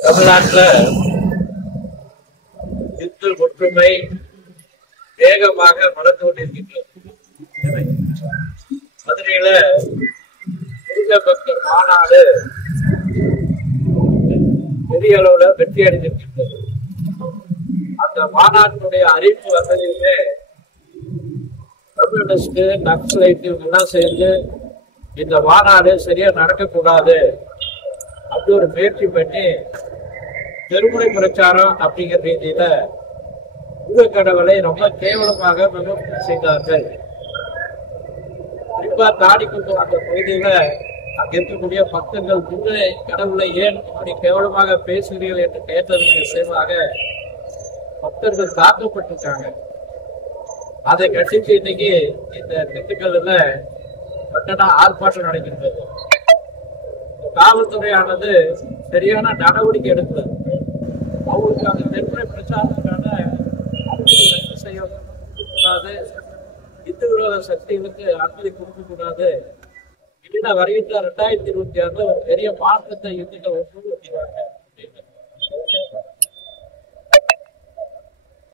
தமிழ்நாட்டுல இந்து ஒற்றுமை வேகமாக வளர்ந்து கொண்டிருக்கின்றது. மதுரையில முருகபக்தர் மாநாடு பெரிய அளவுல வெற்றி அடைந்திருக்கின்றது. அந்த மாநாட்டினுடைய அறிவிப்பு வசதியிலே கம்யூனிஸ்ட் நக்சலைட் இவங்கெல்லாம் சேர்ந்து இந்த மாநாடு சரியா நடக்கக்கூடாது அப்படி ஒரு முயற்சி பண்ணி தெருமுறை பிரச்சாரம் அப்படிங்கிற ரீதியில கடவுளை ரொம்ப கேவலமாக விமர்சனம் செய்தார்கள். குறிப்பா தாடிக்குப்பம் அந்த பகுதியில அங்க இருக்கக்கூடிய பக்தர்கள் முன்னே கடவுளை ஏன் இப்படி கேவலமாக பேசுகிறீர்கள் என்று கேட்டதற்கு விஷயமாக பக்தர்கள் தாக்கப்பட்டிருக்காங்க. அதை கண்டித்து இன்னைக்கு இந்த திண்டுக்கல்ல கண்டன ஆர்ப்பாட்டம் நடக்கின்றது. காவல்துறையானது சரியான நடவடிக்கை எடுக்கல. அவங்களுக்கு அந்த தெருமுறை பிரச்சாரத்துக்கான ரத்து செய்யக்கூடாது, இந்து விரோத சக்திகளுக்கு அனுமதி கொடுக்கக்கூடாது. இல்லைன்னா வருகின்ற 2026 ஒரு பெரிய மாற்றத்தை இந்துக்கள் ஒப்புக்கொள்கிறாங்க.